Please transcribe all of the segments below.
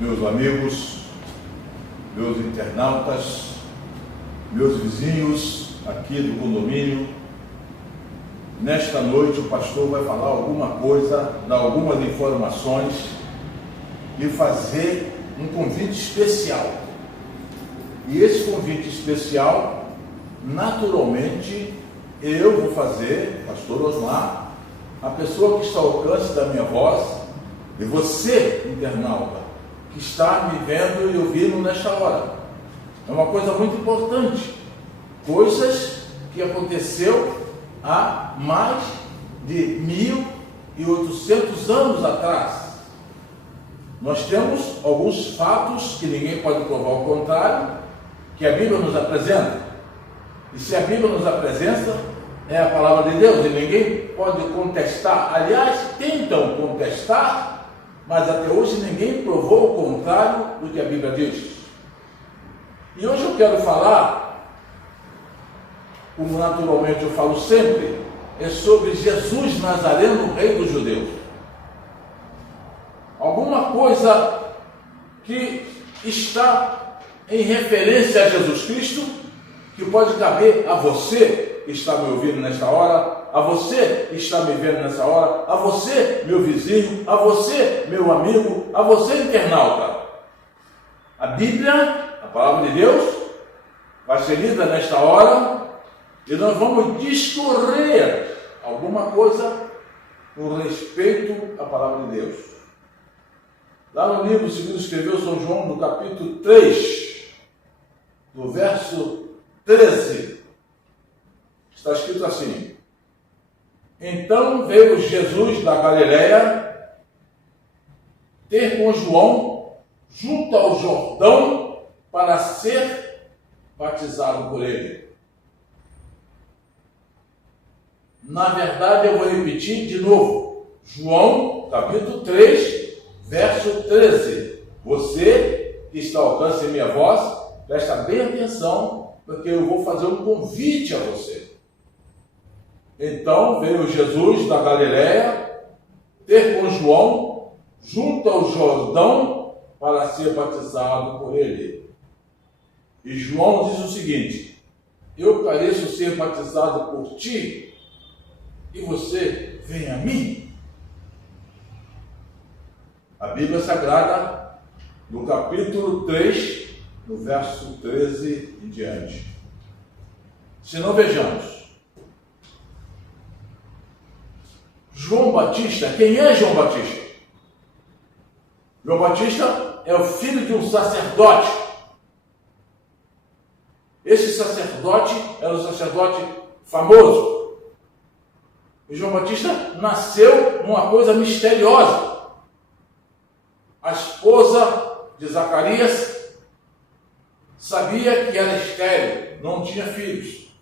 meus amigos, meus internautas, meus vizinhos aqui do condomínio. Nesta noite o pastor vai falar alguma coisa, dar algumas informações e fazer um convite especial. E esse convite especial, naturalmente, eu vou fazer, pastor Osmar, a pessoa que está ao alcance da minha voz, e você, internauta, que está me vendo e ouvindo nesta hora. É uma coisa muito importante. Coisas que aconteceu há mais de 1.800 anos atrás. Nós temos alguns fatos que ninguém pode provar o contrário, que a Bíblia nos apresenta. E se a Bíblia nos apresenta, é a palavra de Deus, e ninguém pode contestar. Aliás, tentam contestar, mas até hoje ninguém provou o contrário do que a Bíblia diz. E hoje eu quero falar, como naturalmente eu falo sempre, é sobre Jesus Nazareno, rei dos judeus. Alguma coisa que está em referência a Jesus Cristo, que pode caber a você que está me ouvindo nesta hora, a você que está me vendo nessa hora, a você, meu vizinho, a você, meu amigo, a você, internauta. A Bíblia, a palavra de Deus, vai ser lida nesta hora e nós vamos discorrer alguma coisa com respeito à palavra de Deus. Lá no livro, segundo escreveu São João, no capítulo 3, do verso 13, está escrito assim: então veio Jesus da Galileia ter com João junto ao Jordão para ser batizado por ele. Na verdade, eu vou repetir de novo. João, capítulo 3, verso 13. Você que está ao alcance de minha voz, presta bem atenção, porque eu vou fazer um convite a você. Então veio Jesus da Galileia ter com João junto ao Jordão para ser batizado por ele. E João diz o seguinte: eu pareço ser batizado por ti e você vem a mim. A Bíblia Sagrada, no capítulo 3, no verso 13 em diante. Se não, vejamos. João Batista, quem é João Batista? João Batista é o filho de um sacerdote. Esse sacerdote era um sacerdote famoso. E João Batista nasceu numa coisa misteriosa. A esposa de Zacarias sabia que era estéril, não tinha filhos.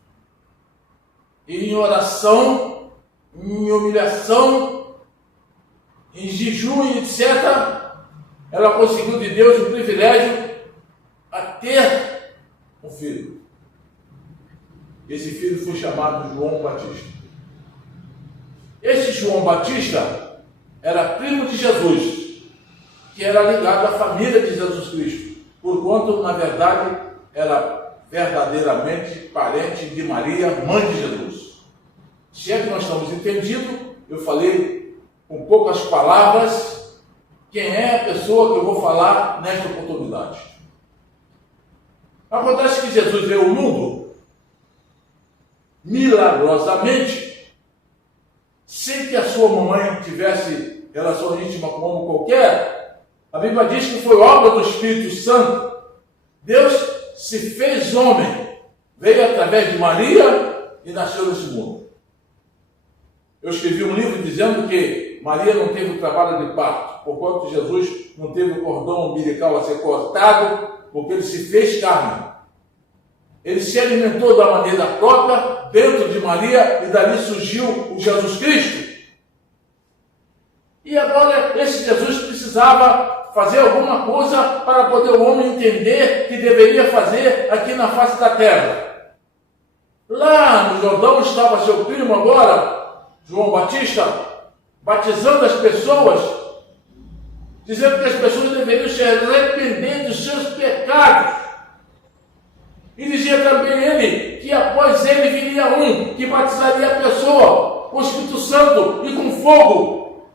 E em oração, em humilhação, em jejum, etc., ela conseguiu de Deus o privilégio a ter um filho. Esse filho foi chamado João Batista. Esse João Batista era primo de Jesus, que era ligado à família de Jesus Cristo, porquanto, na verdade, era verdadeiramente parente de Maria, mãe de Jesus. Se é que nós estamos entendidos, eu falei com poucas palavras quem é a pessoa que eu vou falar nesta oportunidade. Acontece que Jesus veio ao mundo milagrosamente, sem que a sua mamãe tivesse relação íntima com um homem qualquer. A Bíblia diz que foi obra do Espírito Santo. Deus se fez homem, veio através de Maria e nasceu nesse mundo. Eu escrevi um livro dizendo que Maria não teve o trabalho de parto, porquanto Jesus não teve o cordão umbilical a ser cortado, porque ele se fez carne. Ele se alimentou da maneira própria dentro de Maria e dali surgiu o Jesus Cristo. E agora esse Jesus precisava fazer alguma coisa para poder o homem entender que deveria fazer aqui na face da terra. Lá no Jordão estava seu primo agora, João Batista, batizando as pessoas dizendo que as pessoas deveriam se arrepender dos seus pecados. E dizia também ele que após ele viria um que batizaria a pessoa com o Espírito Santo e com fogo,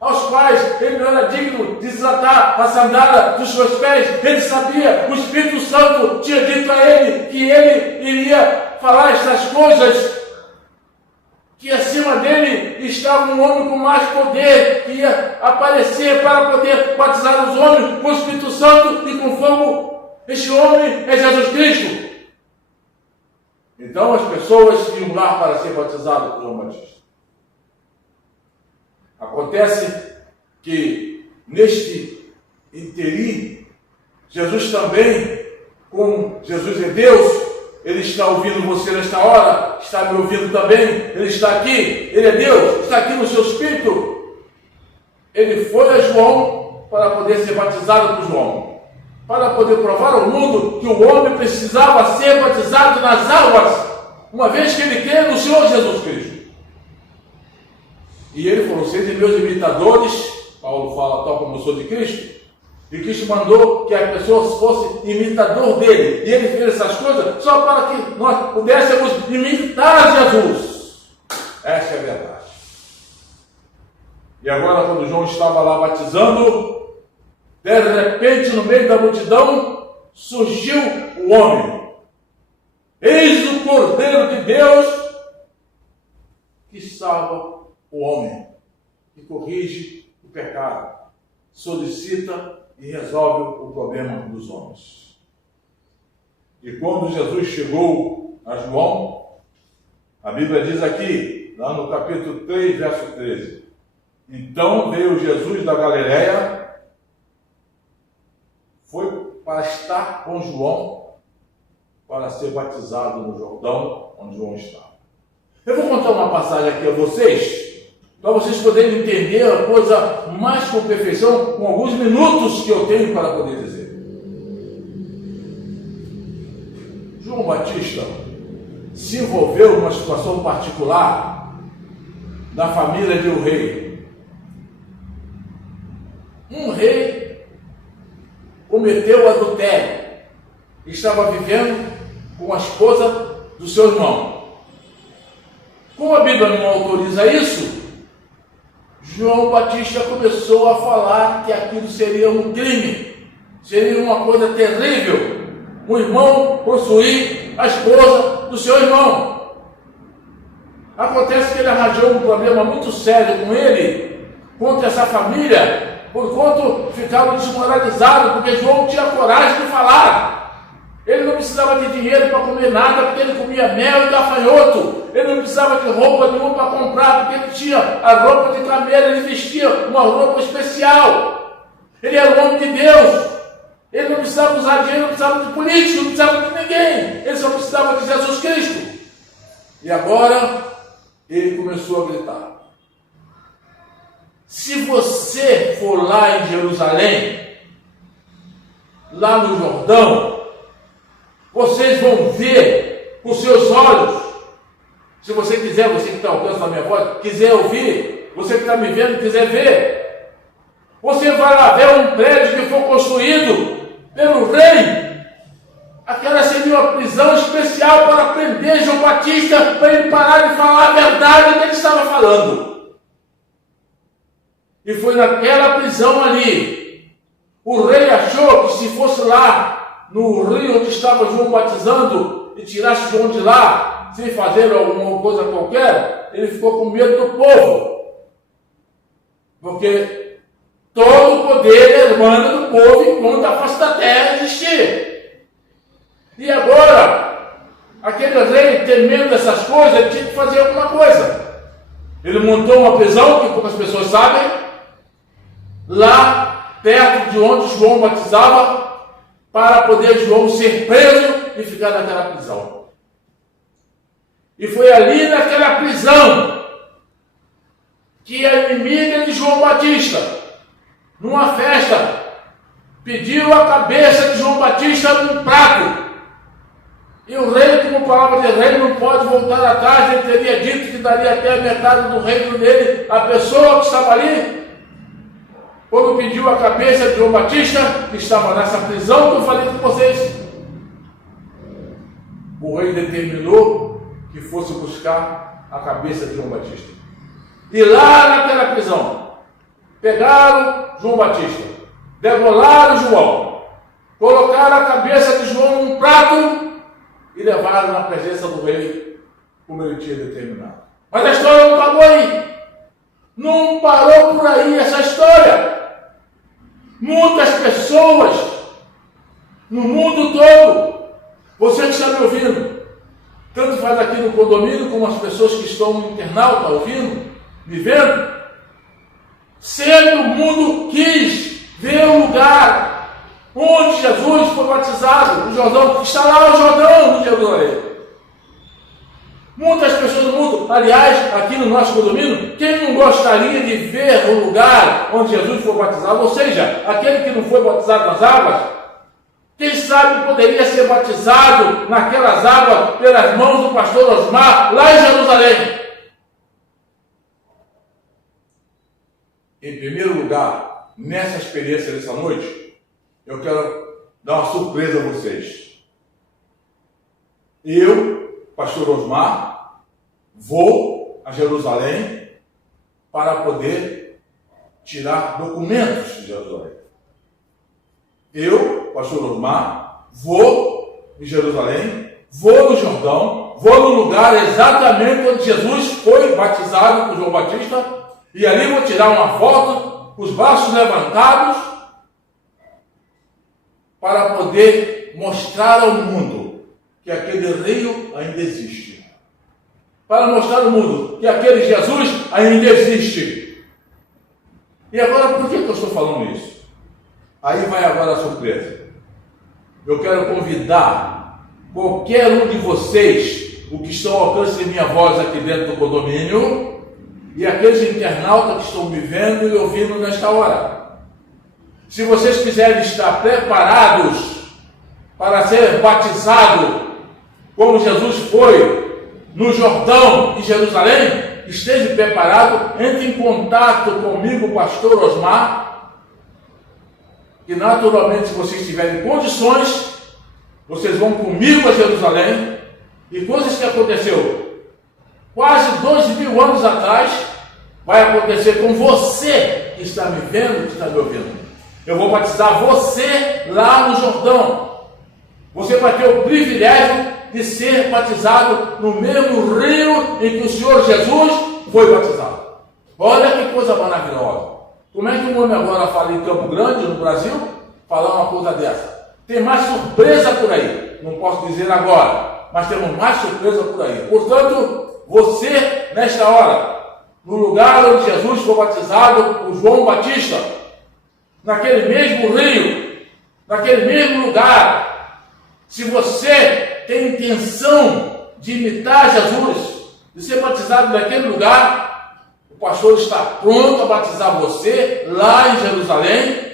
aos quais ele não era digno de desatar a sandália dos seus pés. Ele sabia, o Espírito Santo tinha dito a ele que ele iria falar estas coisas, que acima dele estava um homem com mais poder, que ia aparecer para poder batizar os homens com o Espírito Santo e com fogo. Este homem é Jesus Cristo. Então as pessoas iam lá para ser batizadas por João Batista. Acontece que neste interim, Jesus também, como Jesus é Deus, Ele está ouvindo você nesta hora, está me ouvindo também, Ele está aqui, Ele é Deus, está aqui no seu Espírito. Ele foi a João para poder ser batizado por João, para poder provar ao mundo que o homem precisava ser batizado nas águas, uma vez que ele crê no Senhor Jesus Cristo. E ele falou: sede meus imitadores. Paulo fala: tal como eu sou de Cristo. E Cristo mandou que as pessoas fossem imitador dele. E ele fez essas coisas só para que nós pudéssemos imitar Jesus. Essa é a verdade. E agora, quando João estava lá batizando, de repente, no meio da multidão, surgiu o homem. Eis o Cordeiro de Deus que salva o homem, que corrige o pecado, solicita e resolve o problema dos homens. E quando Jesus chegou a João, a Bíblia diz aqui, lá no capítulo 3, verso 13: então veio Jesus da Galileia, foi para estar com João, para ser batizado no Jordão, onde João estava. Eu vou contar uma passagem aqui a vocês, para vocês poderem entender a coisa mais com perfeição, com alguns minutos que eu tenho para poder dizer. João Batista se envolveu numa situação particular na família de um rei. Um rei cometeu adultério, estava vivendo com a esposa do seu irmão. Como a Bíblia não autoriza isso, João Batista começou a falar que aquilo seria um crime, seria uma coisa terrível, um irmão possuir a esposa do seu irmão. Acontece que ele arranjou um problema muito sério com ele, contra essa família, por quanto ficaram desmoralizados, porque João tinha coragem de falar. Ele não precisava de dinheiro para comer nada, porque ele comia mel e gafanhoto. Ele não precisava de roupa nenhuma para comprar, porque ele tinha a roupa de camelo, ele vestia uma roupa especial. Ele era o homem de Deus. Ele não precisava usar dinheiro, não precisava de político, não precisava de ninguém. Ele só precisava de Jesus Cristo. E agora, ele começou a gritar: se você for lá em Jerusalém, lá no Jordão, vocês vão ver com seus olhos. Se você quiser, você que está ao alcance da minha voz, quiser ouvir, você que está me vendo, quiser ver, você vai lá ver um prédio que foi construído pelo rei. Aquela seria uma prisão especial para prender João Batista, para ele parar de falar a verdade que ele estava falando. E foi naquela prisão ali. O rei achou que se fosse lá no rio onde estava João batizando e tirasse João de lá, sem fazer alguma coisa qualquer, ele ficou com medo do povo. Porque todo o poder emana do povo enquanto a face da terra existir. E agora, aquele rei, temendo essas coisas, ele tinha que fazer alguma coisa. Ele montou uma prisão, que poucas pessoas sabem, lá perto de onde João batizava, para poder João ser preso e ficar naquela prisão. E foi ali naquela prisão que a inimiga de João Batista, numa festa, pediu a cabeça de João Batista num prato. E o rei, como palavra de rei, não pode voltar atrás. Ele teria dito que daria até a metade do reino dele a pessoa que estava ali. quando pediu a cabeça de João Batista, que estava nessa prisão que eu falei com vocês. O rei determinou que fosse buscar a cabeça de João Batista. E lá naquela prisão, pegaram João Batista, degolaram João, colocaram a cabeça de João num prato e levaram na presença do rei, como ele tinha determinado. Mas a história não acabou aí. Não parou por aí essa história. Muitas pessoas no mundo todo, você que está me ouvindo, tanto faz aqui no condomínio como as pessoas que estão no internauta ouvindo, me vendo, sempre o mundo quis ver o lugar onde Jesus foi batizado, no Jordão, que está lá o Jordão no Jerusalém. Muitas pessoas do mundo, aliás, aqui no nosso condomínio, quem não gostaria de ver o lugar onde Jesus foi batizado, ou seja, aquele que não foi batizado nas águas, quem sabe poderia ser batizado naquelas águas pelas mãos do pastor Osmar, lá em Jerusalém. Em primeiro lugar, nessa experiência dessa noite, eu quero dar uma surpresa a vocês. Eu, pastor Osmar, vou a Jerusalém para poder tirar documentos de Jerusalém. Eu, pastor Osmar, vou em Jerusalém, vou no Jordão, vou no lugar exatamente onde Jesus foi batizado por João Batista, e ali vou tirar uma foto, com os braços levantados, para poder mostrar ao mundo que aquele rio ainda existe. Para mostrar ao mundo que aquele Jesus ainda existe. E agora, por que eu estou falando isso? Aí vai agora a surpresa. Eu quero convidar qualquer um de vocês, o que estão ao alcance de minha voz aqui dentro do condomínio, e aqueles internautas que estão me vendo e ouvindo nesta hora. Se vocês quiserem estar preparados para ser batizados, como Jesus foi no Jordão, em Jerusalém, esteja preparado, entre em contato comigo, pastor Osmar, que naturalmente, se vocês tiverem condições, vocês vão comigo a Jerusalém, e coisas que aconteceu quase 2.000 anos atrás, vai acontecer com você que está me vendo, que está me ouvindo. Eu vou batizar você lá no Jordão. Você vai ter o privilégio de ser batizado no mesmo rio em que o Senhor Jesus foi batizado. Olha que coisa maravilhosa. Como é que um homem agora fala em Campo Grande, no Brasil, falar uma coisa dessa? Tem mais surpresa por aí. Não posso dizer agora, mas temos mais surpresa por aí. Portanto, você, nesta hora, no lugar onde Jesus foi batizado por João Batista, naquele mesmo rio, naquele mesmo lugar, se você tem intenção de imitar Jesus, de ser batizado naquele lugar, o pastor está pronto a batizar você lá em Jerusalém.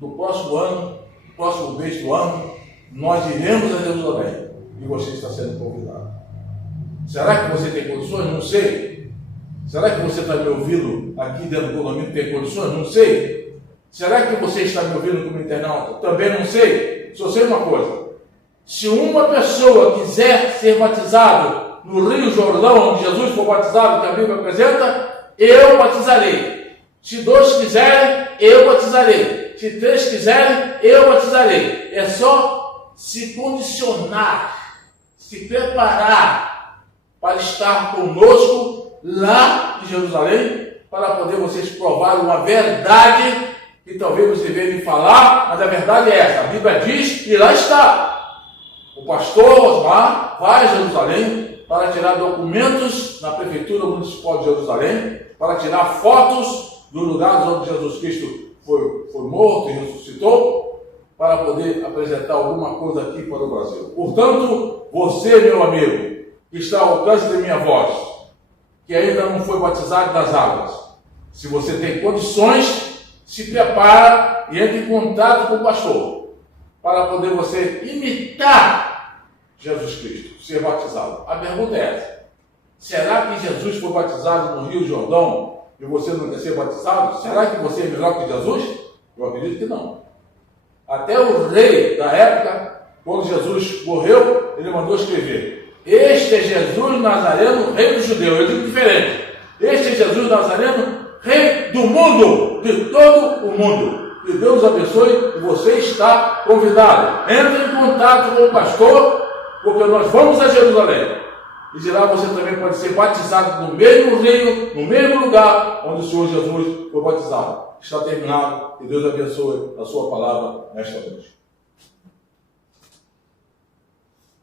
No próximo ano, no próximo mês do ano, nós iremos a Jerusalém e você está sendo convidado. Será que você tem condições? Não sei. Será que você está me ouvindo aqui dentro do condomínio tem condições? Não sei. Será que você está me ouvindo como internauta? Também não sei. Só sei uma coisa. Se uma pessoa quiser ser batizado no Rio Jordão, onde Jesus foi batizado, que a Bíblia apresenta, eu batizarei. Se 2 quiserem, eu batizarei. Se 3 quiserem, eu batizarei. É só se condicionar, se preparar para estar conosco lá em Jerusalém, para poder vocês provarem uma verdade que talvez vocês venham falar, mas a verdade é essa. A Bíblia diz e lá está. O pastor Osmar vai a Jerusalém para tirar documentos na Prefeitura Municipal de Jerusalém, para tirar fotos do lugar onde Jesus Cristo foi morto e ressuscitou, para poder apresentar alguma coisa aqui para o Brasil. Portanto, você, meu amigo, que está ao alcance de minha voz, que ainda não foi batizado nas águas, se você tem condições, se prepara e entre em contato com o pastor, para poder você imitar Jesus Cristo, ser batizado. A pergunta é essa: será que Jesus foi batizado no Rio Jordão e você não quer ser batizado? Será que você é melhor que Jesus? Eu acredito que não. Até o rei da época, quando Jesus morreu, ele mandou escrever: este é Jesus Nazareno, rei dos judeus. Eu digo diferente: este é Jesus Nazareno, rei do mundo, de todo o mundo. Que Deus abençoe, e você está convidado. Entre em contato com o pastor, porque nós vamos a Jerusalém. E de lá você também pode ser batizado no mesmo rio, no mesmo lugar onde o Senhor Jesus foi batizado. Está terminado, e Deus abençoe a sua palavra nesta noite.